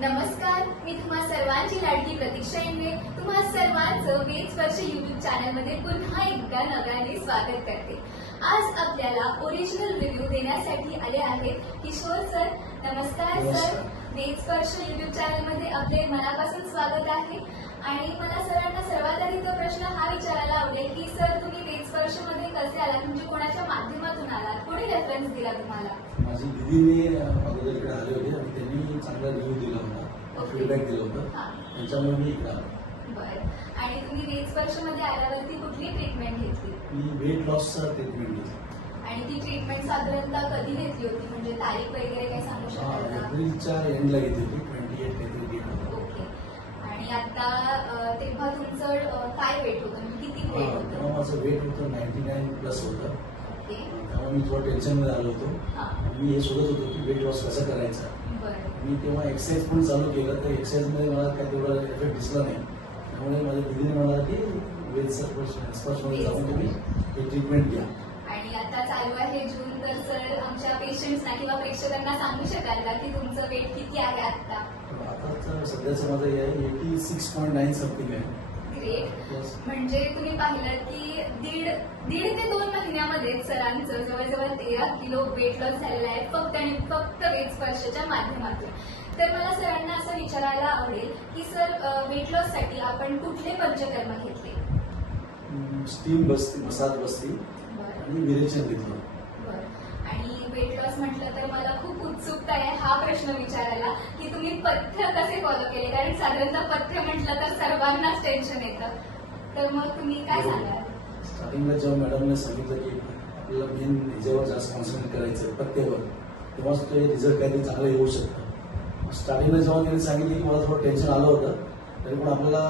नमस्कार, मी तुम्हा सर्वांची लाडकी प्रतीक्षा इंगळे तुम्हा सर्वांचं वेद स्पर्श युट्यूब चॅनलमध्ये पुन्हा एकदा नव्याने स्वागत करते। आज आपल्याला ओरिजिनल रिव्ह्यू देण्यासाठी आले आहेत किशोर सर। नमस्कार सर, वेद स्पर्श युट्यूब चॅनलमध्ये आपले मनापासून स्वागत आहे। आणि मला सरांना सर्वात आधी तो प्रश्न हा विचारायला आवडेल की सर तुम्ही वेद स्पर्श मध्ये कसे आलात, म्हणजे कोणाच्या माध्यमातून आलात, कोणी रेफरन्स दिला तुम्हाला? माझी दीदीने अगोदर इकडे आले होते आणि त्यांनी चांगला रिव्ह्यू दिला होता, फीडबॅक दिला होता, त्याच्यामुळे मी इकडे आलो। बरं, आणि तुम्ही वेद स्पर्श मध्ये आल्यावरती कुठली ट्रीटमेंट घेतली? मी वेट लॉसचा ट्रीटमेंट घेतली। आणि ती ट्रीटमेंट साधारणतः कधी घेतली होती, म्हणजे तारीख वगैरे काही सांगू शकाल का? एप्रिलच्या एंडला घेतली होती, 28 काहीतरी डेट होती। ओके, आणि आता तेव्हा तुमचं काय वेट होतं, म्हणजे किती वेट होतं? तेव्हा माझं वेट होतं 99 प्लस होतं। ओके, तेव्हा मी थोडं टेन्शनमध्ये आलो होतो। मी हे शोधत होतो की वेट लॉस कसा करायचा। मी तेव्हा एक्सरसाइज पण चालू केलं, तर एक्सरसाइजमध्ये मला काही तेवढा इफेक्ट दिसला नाही। त्यामुळे माझ्या दीदीने म्हणाला की वेद स्पर्शमध्ये जाऊन तुम्ही हे ट्रीटमेंट घ्या। आणि आता चालू आहे जून, तर सर आमच्या पेशंट्सना किंवा प्रेक्षकांना सांगू शकाल का की तुमचं वेट किती आहे आता? आता सध्याचं माझं हे 86.9 समथिंग आहे। ग्रेट, म्हणजे तुम्ही पाहिलं की दीड ते 2 महिन्यामध्ये सरांचं जवळजवळ 13 किलो वेट लॉस झालेलं आहे, फक्त आणि फक्त वेद स्पर्शच्या माध्यमातून। तर मला सरांना असं विचारायला आवडेल की सर वेट लॉस साठी आपण कुठले पंचकर्म घेतले? स्टीम बसती, मसाज बसती आणि विरेचन घेतलं। आणि वेट लॉस म्हटलं तर मला खूप उत्सुकता आहे हा प्रश्न विचारायला की तुम्ही पथ्य कसे फॉलो केले, कारण साधारणतः पथ्य म्हटलं तर सर्वांनाच टेन्शन येतं, तर मग तुम्ही काय सांगाल? स्टार्टिंगला जेव्हा मॅडमने सांगितलं की आपल्याला मेन ह्याच्यावर जास्त कॉन्सन्ट्रेट करायचं पथ्यावर, तेव्हाच ते रिझल्ट काहीतरी चांगलं येऊ शकतं। स्टार्टिंगला जेव्हा त्यांनी सांगितलं की मला थोडं टेन्शन आलं होतं, तरी पण आपल्याला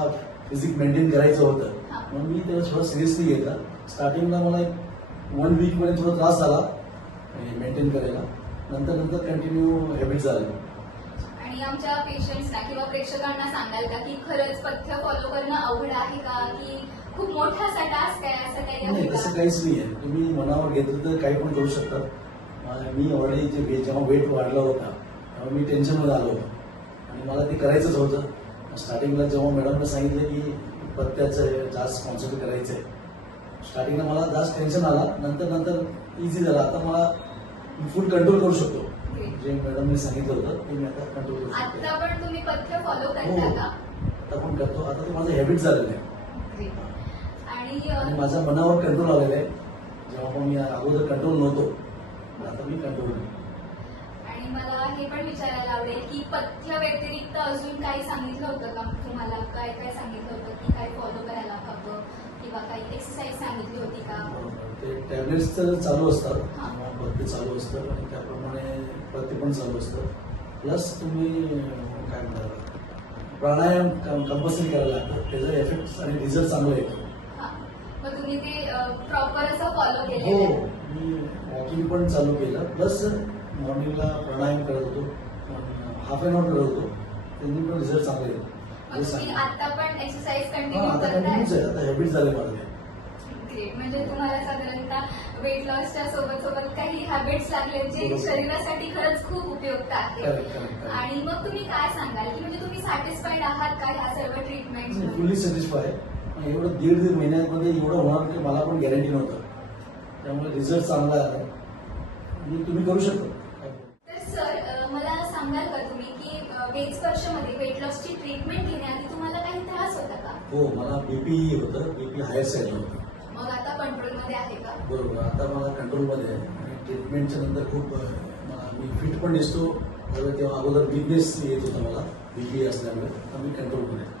फिजिक मेंटेन करायचं होतं, म्हणून मी तेव्हा थोडं सिरियसली घेतलं। स्टार्टिंगला मला 1 वीक मध्ये थोडा त्रास झाला मेंटेन करायला, नंतर कंटिन्यू हॅबिट झाले। आणि आमच्या पेशंट्सना किंवा प्रेक्षकांना सांगाल का की खरंच पथ्य फॉलो करणं अवघड आहे का, की खूप मोठासा टास्क आहे, असं काही आहे नाही? का? तसं काहीच नाही आहे, तुम्ही मनावर घेतलं तर काही पण करू शकता। मी ऑलरेडी जेव्हा वेट वाढला होता तेव्हा मी टेन्शनमध्ये आलो होतो आणि मला ते करायचंच होतं। स्टार्टिंगला जेव्हा मॅडमने सांगितलं की पथ्याचं जास्त कॉन्सन्ट्रेट करायचं आहे, स्टार्टिंगला मला जास्त टेन्शन आला, नंतर इझी झाला। आता मला फुल कंट्रोल करू शकतो, जे मॅडमने सांगितलं होतं ते मी आता कंट्रोल करू शकतो। आता पण तुम्ही पथ्य फॉलो हो, करता का? आता पण करतो। आता ते माझं हॅबिट झालेलं आहे आणि माझ्या मनावर कंट्रोल आलेला आहे। जेव्हा पण मी अगोदर कंट्रोल नव्हतो, आता मी कंट्रोल आहे। आणि मला हे पण विचारायला आवडेल की पथ्य व्यतिरिक्त अजून काही सांगितलं होतं का तुम्हाला? काय काय सांगितलं होतं की काय फॉलो करायला हवं, किंवा काही एक्सरसाइज सांगितली होती का? ते टॅबलेट्स तर चालू असतात, पथ्य चालू असतं आणि त्याप्रमाणे पथ्य पण चालू असतं। प्लस तुम्ही काय म्हणतात, प्राणायाम कंपल्सरी करायला लागतं, त्याचा इफेक्ट आणि रिझल्ट चांगला येतो। मग तुम्ही ते प्रॉपर असं फॉलो हो, केलं? मी वॉकिंग पण चालू केलं, प्लस मॉर्निंगला प्राणायाम करत होतो, हाफ एन आवर करत होतो, त्यांनी पण रिझल्ट चांगले येतो। तुम्ही आता पण एक्सरसाइज आता कंटिन्यू कंटिन्यूच आहे, आता हॅबिट झाले माझे। ग्रेट, म्हणजे तुम्हाला साधारणतः वेट लॉसच्या सोबत काही हॅबिट्स लागले जे शरीरासाठी खरंच खूप उपयुक्त आहेत। आणि मग तुम्ही काय सांगाल की म्हणजे तुम्ही सॅटिस्फाईड आहात का ह्या सर्व ट्रीटमेंट? Fully satisfy. एवढं दीड महिन्यामध्ये एवढं होणार ते मला पण गॅरंटी नव्हतं, त्यामुळे रिझल्ट चांगला आहे आणि तुम्ही करू शकता। तर सर मला सांगाल का तुम्ही की वेद स्पर्शमध्ये वेट लॉसची ट्रीटमेंट घेण्याआधी तुम्हाला काही त्रास होता का? हो, मला बीपी होतं, बीपी हायर साईडला होतं। मग आता कंट्रोलमध्ये आहे का? बरोबर, आता मला कंट्रोलमध्ये आहे आणि ट्रीटमेंटच्या नंतर खूप मी फिट पण दिसतो। तेव्हा अगोदर वीकनेस येत होता मला बीपी असल्यामुळे, आता मी कंट्रोलमध्ये आहे।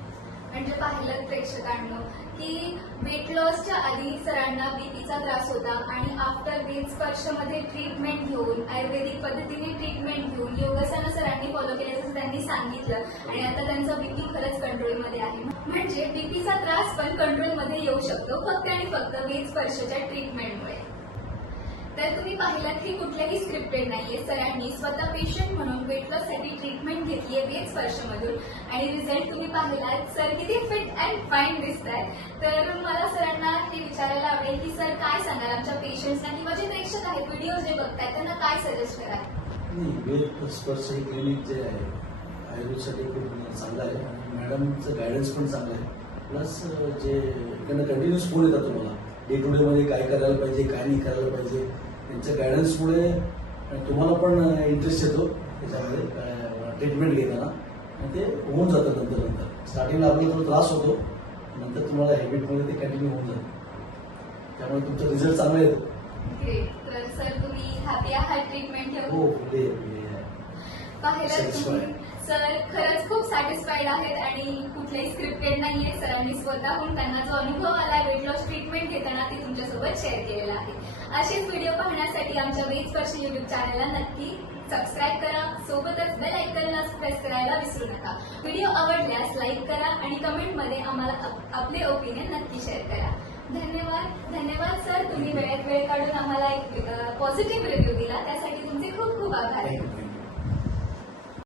म्हणजे पाहिलं प्रेक्षकांनो की वेट लॉसच्या आधी सरांना बीपीचा त्रास होता आणि आफ्टर वेद स्पर्शमध्ये ट्रीटमेंट घेऊन, आयुर्वेदिक पद्धतीने ट्रीटमेंट घेऊन, योगासना सरांनी फॉलो केल्याचं त्यांनी सांगितलं आणि आता त्यांचा बीपी खरंच कंट्रोलमध्ये आहे। म्हणजे बीपीचा त्रास पण कंट्रोलमध्ये येऊ शकतो फक्त आणि फक्त वेद स्पर्शच्या ट्रीटमेंटमुळे। तर तुम्ही पाहिलात की कुठल्याही स्क्रिप्टेड नाहीये, सरांनी स्वतः पेशंट म्हणून वेट लॉस साठी ट्रीटमेंट घेतली आहे वेद स्पर्शमधून आणि रिझल्ट तुम्ही पाहिलात। सर किती फिट अँड फाईन दिसतायत, तर मला सरांना हे विचारायला आवडेल की सर काय सांगाल आमच्या पेशंट्सना किंवा जे प्रेक्षक आहेत, व्हिडिओ जे बघतायत, त्यांना काय सजेस्ट कराल? वेद स्पर्श हे क्लिनिक जे आहे आयुर्वेदसाठी खूप चांगलं आहे आणि मॅडमचं गायडन्स पण चांगलं आहे. प्लस जे इकडनं कंटिन्युअस फोन येतात तुम्हाला डे टू डेमध्ये काय करायला पाहिजे काय नाही करायला पाहिजे, त्यांच्या गायडन्समुळे तुम्हाला पण इंटरेस्ट येतो त्याच्यामध्ये ट्रीटमेंट घेताना आणि ते होऊन जातं नंतर. स्टार्टिंगला आपल्याला थोडा त्रास होतो, नंतर तुम्हाला हॅबिटमध्ये ते कंटिन्यू होऊन जातं, त्यामुळे तुमचा रिझल्ट चांगला येतो. ग्रेट. तर सर तुम्ही हॅपी आहात ट्रीटमेंट हो घेऊन? पाहिलं Satisfied. तुम्ही सर खरंच खूप सॅटिस्फाईड आहेत आणि कुठलेही स्क्रिप्टेड नाहीये. सरांनी स्वतःहून त्यांना जो अनुभव आला वेट लॉस ट्रीटमेंट घेताना ते तुमच्यासोबत शेअर केलेला आहे. असेच व्हिडिओ पाहण्यासाठी आमच्या वेद स्पर्श युट्यूब चॅनलला नक्की सबस्क्राईब करा. सोबतच बेल आयकॉनला प्रेस करायला विसरू नका. व्हिडिओ आवडल्यास लाईक करा आणि कमेंटमध्ये आम्हाला आपले ओपिनियन नक्की शेअर करा. धन्यवाद सर, तुम्ही वेळात वेळ काढून आम्हाला एक पॉझिटिव्ह रिव्ह्यू दिला त्यासाठी तुमचे खूप खूप आभार. थँक्यू.